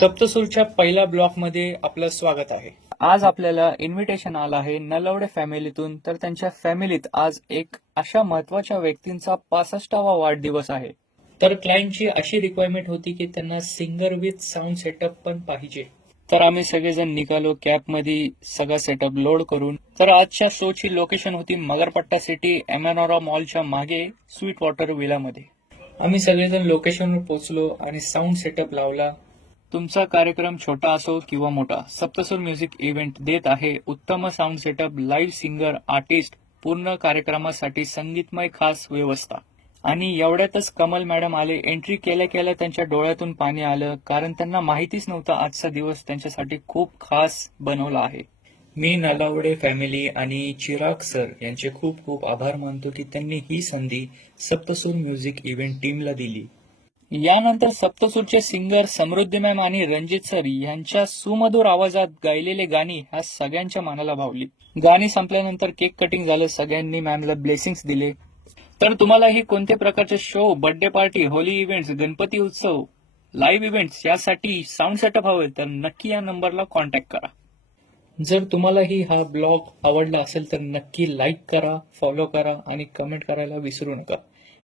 सप्तसूरच्या पहिल्या ब्लॉकमध्ये आपलं स्वागत आहे. आज आपल्याला इन्व्हिटेशन आलं आहे नलवडे फॅमिलीतून. तर त्यांच्या फॅमिलीत आज एक अशा महत्वाच्या व्यक्तींचा 65वा वाढदिवस आहे. तर क्लायंटची अशी रिक्वायरमेंट होती की त्यांना सिंगर विथ साऊंड सेटअप पण पाहिजे. तर आम्ही सगळेजण निघालो कॅबमध्ये सगळा सेटअप लोड करून. तर आजच्या शोची लोकेशन होती मगरपट्टा सिटी एमएनओरा मॉलच्या मागे स्वीट वॉटर विलामध्ये. आम्ही सगळेजण लोकेशनवर पोहोचलो आणि साऊंड सेटअप लावला. तुमचा कार्यक्रम छोटा असो किंवा मोठा, सप्तसूर म्युझिक इव्हेंट देत आहे उत्तम sound setup, live singer, artist, पूर्ण कार्यक्रमासाठी संगीतमय खास व्यवस्था. आणि एवढ्यातच कमल मॅडम आले. एंट्री केल्या केल्या त्यांच्या डोळ्यातून पाणी आलं, कारण त्यांना माहितीच नव्हतं आजचा दिवस त्यांच्यासाठी खूप खास बनवला आहे. मी नलावडे फॅमिली आणि चिराग सर यांचे खूप खूप आभार मानतो की त्यांनी ही संधी सप्तसूर म्युझिक इव्हेंट टीमला दिली. यानंतर सप्तसूरचे सिंगर समृद्धी मॅम आणि रणजित सर यांच्या सुमधुर आवाजात गायलेले गाणी ह्या सगळ्यांच्या मनाला भावली. गाणी संपल्यानंतर केक कटिंग झालं. सगळ्यांनी मॅमला ब्लेसिंग्स दिले. तर तुम्हालाही कोणत्या प्रकारचे show, birthday party, Holy events, Ganpati उत्सव, लाईव्ह इव्हेंट्स यासाठी साऊंड सेटअप हवे तर नक्की या नंबरला कॉन्टॅक्ट करा. जर तुम्हालाही हा ब्लॉग आवडला असेल तर नक्की लाईक करा, फॉलो करा आणि कमेंट करायला विसरू नका.